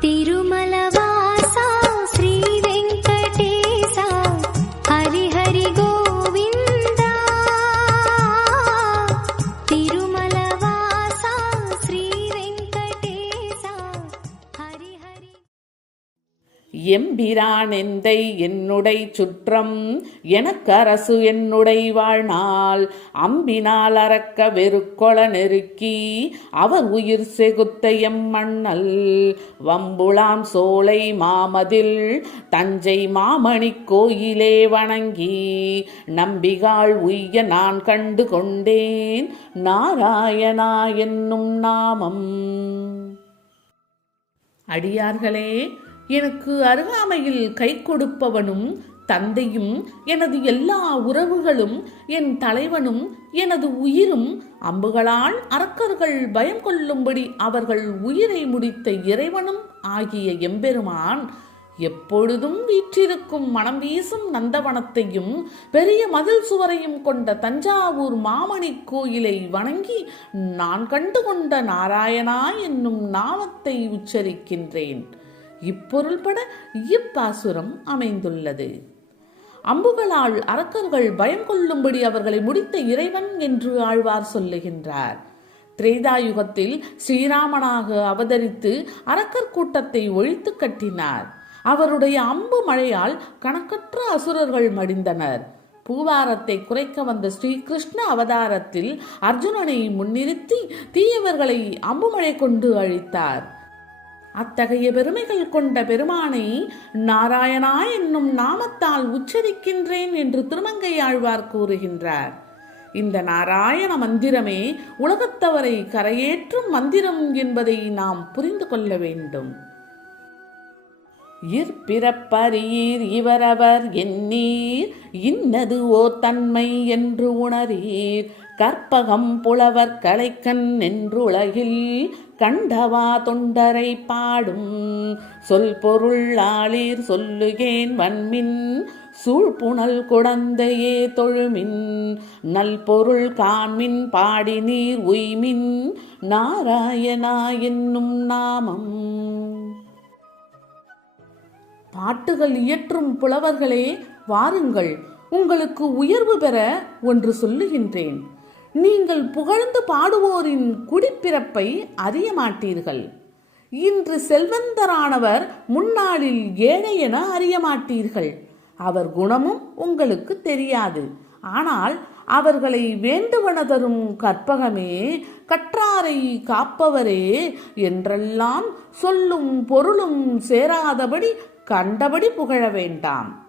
திரு எம்பிரான் எந்தை என்னுடை சுற்றம் எனக்கரசு என்னுடை வாழ்நாள். அம்பினால் அறக்க வெறுக்கொள நெருக்கி அவர் உயிர் செகுத்த எம்மண்ணல். வம்புளாம் சோலை மாமதில் தஞ்சை மாமணி கோயிலே வணங்கி நம்பிகாள் உய்ய நான் கண்டு கொண்டேன். நாராயணா என்னும் நாமம். அடியார்களே எனக்கு அருகாமையில் கை கொடுப்பவனும் தந்தையும் எனது எல்லா உறவுகளும் என் தலைவனும் எனது உயிரும் அம்புகளால் அரக்கர்கள் பயம் கொள்ளும்படி அவர்கள் உயிரை முடித்த இறைவனும் ஆகிய எம்பெருமான் எப்பொழுதும் வீற்றிருக்கும் மனம் வீசும் நந்தவனத்தையும் பெரிய மதில் சுவரையும் கொண்ட தஞ்சாவூர் மாமணி கோயிலை வணங்கி நான் கண்டு கொண்ட நாராயணா என்னும் நாமத்தை உச்சரிக்கின்றேன். இப்பொருள்பட இப்பாசுரம் அமைந்துள்ளது. அம்புகளால் அரக்கர்கள் பயம் கொள்ளும்படி அவர்களை முடித்த இறைவன் என்று ஆழ்வார் சொல்லுகின்றார். திரேதாயுகத்தில் ஸ்ரீராமனாக அவதரித்து அரக்கர் கூட்டத்தை ஒழித்து கட்டினார். அவருடைய அம்பு மழையால் கணக்கற்ற அசுரர்கள் மடிந்தனர். பூவாரத்தை குறைக்க வந்த ஸ்ரீகிருஷ்ண அவதாரத்தில் அர்ஜுனனை முன்னிறுத்தி தீயவர்களை அம்புமழை கொண்டு அழித்தார். அத்தகைய பெருமைகள் கொண்ட பெருமானை நாராயணா என்னும் நாமத்தால் உச்சரிக்கின்றேன் என்று திருமங்கையாழ்வார் கூறுகின்றார். இந்த நாராயண மந்திரமே உலகத்தவரை கரையேற்றும் மந்திரம் என்பதை நாம் புரிந்து கொள்ள வேண்டும். இற்பிறப்பரியீர் இவரவர் எண்ணீர் இன்னது ஓ தன்மை என்று உணரீர். கற்பகம் புலவர் கலைக்கண் என்றுலகில் கண்டவா தொண்டரை பாடும். சொல் பொருளாளிர் சொல்லுகேன் வன்மின். சூழ்புணல் குடந்தையே தொழுமின். நல் பொருள் காண்மின் பாடி நீர் உய்மின். நாராயணா என்னும் நாமம். பாட்டுகள் இயற்றும் புலவர்களே வாருங்கள். உங்களுக்கு உயர்வு பெற ஒன்று சொல்லுகின்றேன். நீங்கள் புகழ்ந்து பாடுவோரின் குடிப்பிறப்பை அறிய மாட்டீர்கள் இன்று செல்வந்தரானவர் முன்னாளில் ஏழை என அறிய மாட்டீர்கள் அவர் குணமும் உங்களுக்கு தெரியாது. ஆனால் அவர்களை வேண்டுவன தரும் கற்பகமே கற்றாரை காப்பவரே என்றெல்லாம் சொல்லும் பொருளும் சேராதபடி கண்டபடி புகழ வேண்டாம்.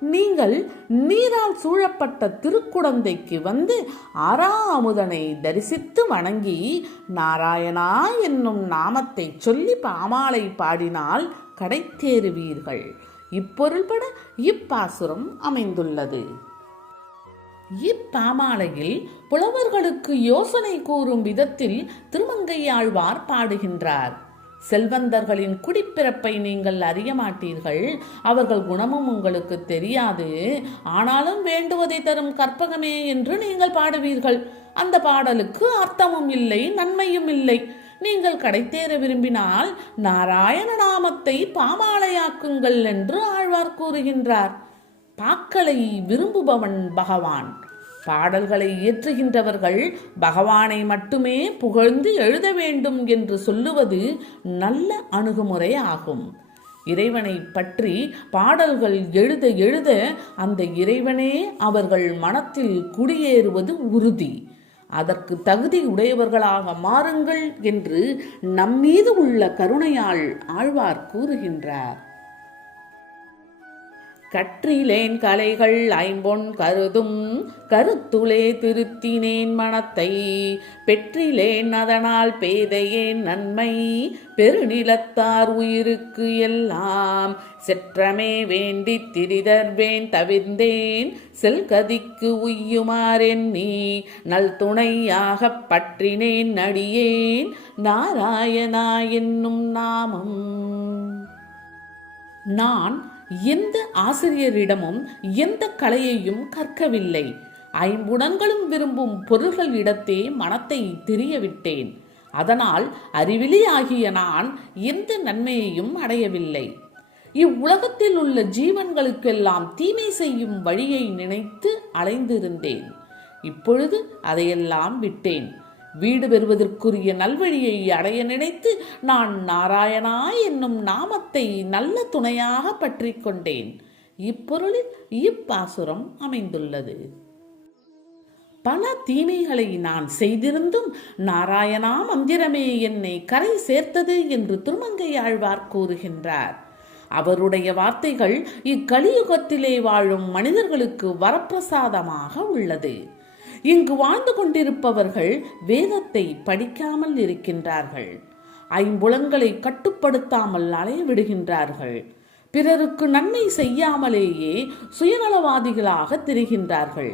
நீங்கள் நீரால் சூழப்பட்ட திருக்குடந்தைக்கு வந்து ஆறாமுதனை தரிசித்து வணங்கி நாராயணா என்னும் நாமத்தை சொல்லி பாமாலை பாடினால் கடைத்தேறுவீர்கள். இப்பொருள்பட இப்பாசுரம் அமைந்துள்ளது இப்பாமாலையில் புலவர்களுக்கு யோசனை கூறும் விதத்தில் திருமங்கையாழ்வார் பாடுகின்றார். செல்வந்தர்களின் குடிப்பிறப்பை நீங்கள் அறிய மாட்டீர்கள் அவர்கள் குணமும் உங்களுக்கு தெரியாது. ஆனாலும் வேண்டுவதை தரும் கற்பகமே என்று நீங்கள் பாடுவீர்கள். அந்த பாடலுக்கு அர்த்தமும் இல்லை நன்மையும் இல்லை. நீங்கள் கடைத்தேற விரும்பினால் நாராயண நாமத்தை பாமாலையாக்குங்கள் என்று ஆழ்வார் கூறுகின்றார். பாக்களை விரும்புபவன் பகவான். பாடல்களை இயற்றுகின்றவர்கள் பகவானை மட்டுமே புகழ்ந்து எழுத வேண்டும் என்று சொல்லுவது நல்ல அணுகுமுறை ஆகும். இறைவனை பற்றி பாடல்கள் எழுத எழுத அந்த இறைவனே அவர்கள் மனத்தில் குடியேறுவது உறுதி. அதற்கு தகுதி உடையவர்களாக மாறுங்கள் என்று நம்மீது உள்ள கருணையால் ஆழ்வார் கூறுகின்றார். கற்றிலேன் கலைகள் ஐம்பொன் கருதும் கருத்துளே திருத்தினேன் மனத்தை. பெற்றிலேன் அதனால் பேதையேன் நன்மை. பெருநிலத்தார் உயிருக்கு எல்லாம் செற்றமே வேண்டி திரிதர்வேன் தவிர்ந்தேன். செல்கதிக்கு உய்யுமாறெண்ணி நல் துணையாகப் பற்றினேன் நடியேன். நாராயணா என்னும் நாமம். நான் எந்த ஆசிரியரிடமும் எந்த கலையையும் கற்கவில்லை. ஐம்புணங்களும் விரும்பும் பொருள்கள் இடத்தே மனத்தை தெரியவிட்டேன். அதனால் அதனால் அறிவிலியாகிய நான் எந்த நன்மையையும் அடையவில்லை. இவ்வுலகத்தில் உள்ள ஜீவன்களுக்கெல்லாம் தீமை செய்யும் வழியை நினைத்து அலைந்திருந்தேன். இப்பொழுது அதையெல்லாம் விட்டேன். வீடு பெறுவதற்குரிய நல்வழியை அடைய நினைத்து நான் நாராயணா என்னும் நாமத்தை நல்ல துணையாக பற்றிக் கொண்டேன். இப்பொருளில் இப்பாசுரம் அமைந்துள்ளது. பல தீமைகளை நான் செய்திருந்தும் நாராயணா மந்திரமே என்னை கரை சேர்த்தது என்று திருமங்கையாழ்வார் கூறுகின்றார். அவருடைய வார்த்தைகள் இக்கலியுகத்திலே வாழும் மனிதர்களுக்கு வரப்பிரசாதமாக உள்ளது. இங்கு வாழ்ந்து கொண்டிருப்பவர்கள் வேதத்தை படிக்காமல் இருக்கின்றார்கள். ஐம்புலங்களை கட்டுப்படுத்தாமல் அலைய விடுகின்றார்கள். பிறருக்கு நன்மை செய்யாமலேயே சுயநலவாதிகளாக திரிகின்றார்கள்.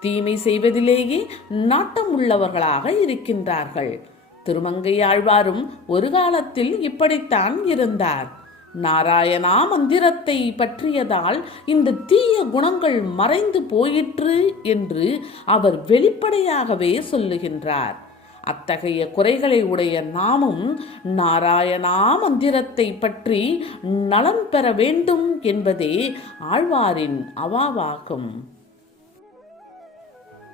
தீமை செய்வதிலேயே நாட்டம் உள்ளவர்களாக இருக்கின்றார்கள். திருமங்கை ஆழ்வாரும் ஒரு காலத்தில் இப்படித்தான் இருந்தார். நாராயணா மந்திரத்தை பற்றியதால் இந்த தீய குணங்கள் மறைந்து போயிற்று என்று அவர் வெளிப்படையாகவே சொல்லுகின்றார். அத்தகைய குறைகளை உடைய நாமும் நாராயணா மந்திரத்தை பற்றி நலம் பெற வேண்டும் என்பதே ஆழ்வாரின் அவாவாகும்.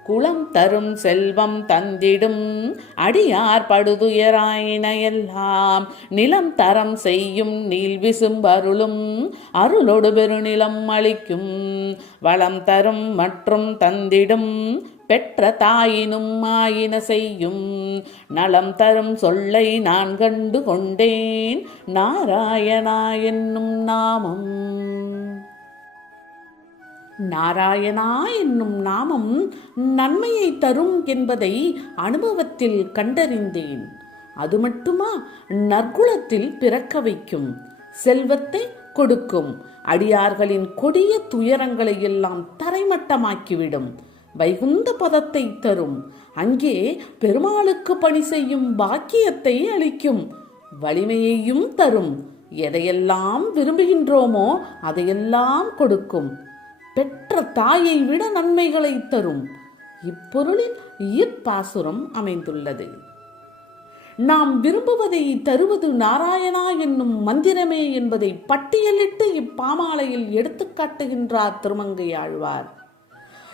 குளம் தரும் செல்வம் தந்திடும். அடியார் படுதுயராயின எல்லாம் நிலம் தரம் செய்யும் நீல் விசும்பருளும். அருளொடு பெருநிலம் அளிக்கும் வளம் தரும் மற்றும் தந்திடும். பெற்ற தாயினும் ஆயின செய்யும். நலம் தரும் சொல்லை நான் கண்டு கொண்டேன். நாராயணா என்னும் நாமம். நாராயணா என்னும் நாமம் நன்மையை தரும் என்பதை அனுபவத்தில் கண்டறிந்தேன். அது மட்டுமா நற்குலத்தில் பிறக்க வைக்கும் செல்வத்தை கொடுக்கும் அடியார்களின் கொடிய துயரங்களை எல்லாம் தரைமட்டமாக்கிவிடும் வைகுந்த பதத்தை தரும் அங்கே பெருமாளுக்கு பணி செய்யும் பாக்கியத்தை அளிக்கும் வலிமையையும் தரும். எதையெல்லாம் விரும்புகின்றோமோ அதையெல்லாம் கொடுக்கும். பெற்ற தாயை விட நன்மைகளை தரும். இப்பொருளில் இப்பாசுரம் அமைந்துள்ளது. நாம் விரும்புவதை தருவது நாராயணா என்னும் மந்திரமே என்பதை பட்டியலிட்டு இப்பாமாலையில் எடுத்துக்காட்டுகின்றார் திருமங்கை ஆழ்வார்.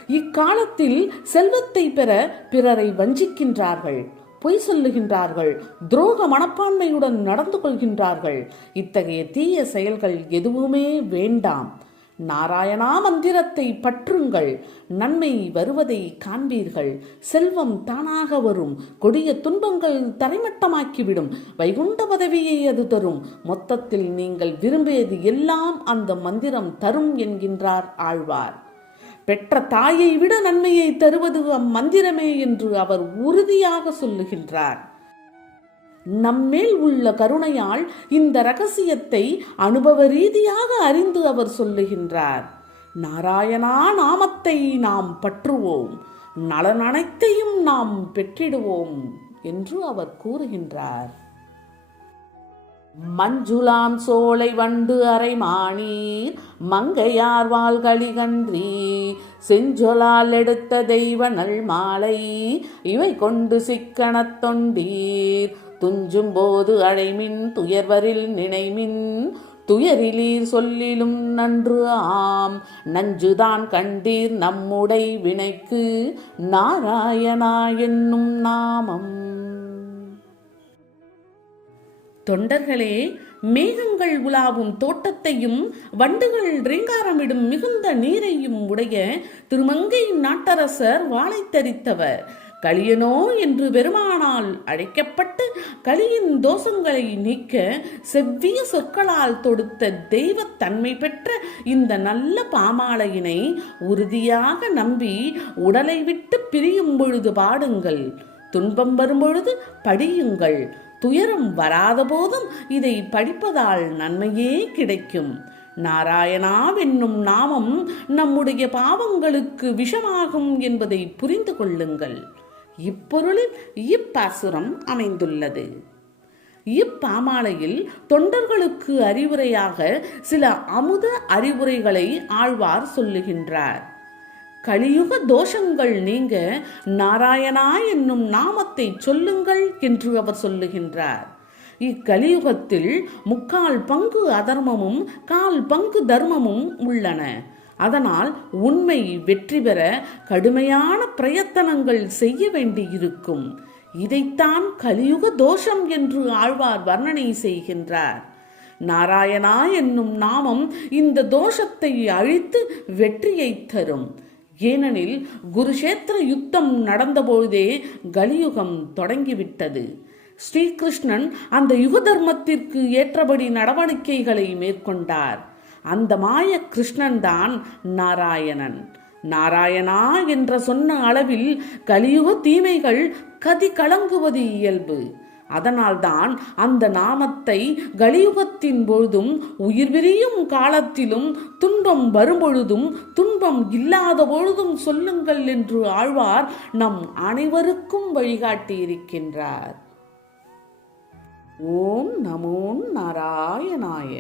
இக்காலத்தில் செல்வத்தை பெற பிறரை வஞ்சிக்கின்றார்கள். பொய் சொல்லுகின்றார்கள். துரோக மனப்பான்மையுடன் நடந்து கொள்கின்றார்கள். இத்தகைய தீய செயல்கள் எதுவுமே வேண்டாம். நாராயணா மந்திரத்தை பற்றுங்கள் நன்மை வருவதை காண்பீர்கள். செல்வம் தானாக வரும் கொடிய துன்பங்கள் தரைமட்டமாக்கிவிடும். வைகுண்ட பதவியை அது தரும். மொத்தத்தில் நீங்கள் விரும்பியது எல்லாம் அந்த மந்திரம் தரும் என்கின்றார் ஆழ்வார். பெற்ற தாயை விட நன்மையை தருவது அம்மந்திரமே என்று அவர் உறுதியாக சொல்லுகின்றார். நம்மேல் உள்ள கருணையால் இந்த ரகசியத்தை அனுபவ ரீதியாக அறிந்து அவர் சொல்லுகின்றார். நாராயணா நாமத்தை நாம் பற்றுவோம் நலன் அனைத்தையும் நாம் பெற்றிடுவோம் என்று அவர் கூறுகின்றார். மஞ்சுளாம் சோலை வண்டு அரைமானீர் மங்கையார் வாள்களிகன்றி செஞ்சொலால் எடுத்த தெய்வ நல் மாலை இவை கொண்டு சிக்கனத் தொண்டீர். துஞ்சும் போது அழைமின் துயர்வரில் நினைமின் துயரிலீர் சொல்லிலும் நன்று ஆம். நஞ்சுதான் கண்டீர் நம்முடை வினைக்கு நாராயணா என்னும் நாமம். தொண்டர்களே மேகங்கள் உலாவும் தோட்டத்தையும் வண்டுகள் ரீங்காரமிடும் மிகுந்த நீரையும் உடைய திருமங்கை நாட்டரசர் வாழைத்தரித்தவர் களியனோ என்று பெருமானால் அழைக்கப்பட்டு களியின் தோஷங்களை நீக்க செவ்விய சொற்களால் தொடுத்த தெய்வத்தன்மை பெற்ற இந்த நல்ல பாமாலையினை உறுதியாக நம்பி உடலை விட்டு பிரியும் பொழுது பாடுங்கள். துன்பம் வரும்பொழுது படியுங்கள். துயரம் வராத போதும் இதை படிப்பதால் நன்மையே கிடைக்கும். நாராயணா என்னும் நாமம் நம்முடைய பாவங்களுக்கு விஷமாகும் என்பதை புரிந்து கொள்ளுங்கள். இப்பொருளில் இப்பாசுரம் அமைந்துள்ளது. இப்பாமாலையில் தொண்டர்களுக்கு அறிவுரையாக சில அமுத அறிவுரைகளை ஆழ்வார் சொல்லுகின்றார். கலியுக தோஷங்கள் நீங்க நாராயணா என்னும் நாமத்தை சொல்லுங்கள் என்று அவர் சொல்லுகின்றார். இக்கலியுகத்தில் முக்கால் பங்கு அதர்மமும் கால் பங்கு தர்மமும் உள்ளன. அதனால் உண்மை வெற்றி பெற கடுமையான பிரயத்தனங்கள் செய்ய வேண்டியிருக்கும். இதைத்தான் கலியுக தோஷம் என்று ஆழ்வார் வர்ணனை செய்கின்றார். நாராயணா என்னும் நாமம் இந்த தோஷத்தை அழித்து வெற்றியை தரும். ஏனெனில் குருஷேத்திர யுத்தம் நடந்தபொழுதே கலியுகம் தொடங்கிவிட்டது. ஸ்ரீகிருஷ்ணன் அந்த யுக தர்மத்திற்கு ஏற்றபடி நடவடிக்கைகளை மேற்கொண்டார். அந்த மாய கிருஷ்ணன் தான் நாராயணன். நாராயணா என்ற சொன்ன அளவில் கலியுக தீமைகள் கதி கலங்குவது இயல்பு. அதனால்தான் அந்த நாமத்தை கலியுகத்தின் பொழுதும் உயிர் விரியும் காலத்திலும் துன்பம் வரும்பொழுதும் துன்பம் இல்லாத பொழுதும் சொல்லுங்கள் என்று ஆழ்வார் நம் அனைவருக்கும் வழிகாட்டி இருக்கின்றார் ஓம் நமோ நாராயணாய.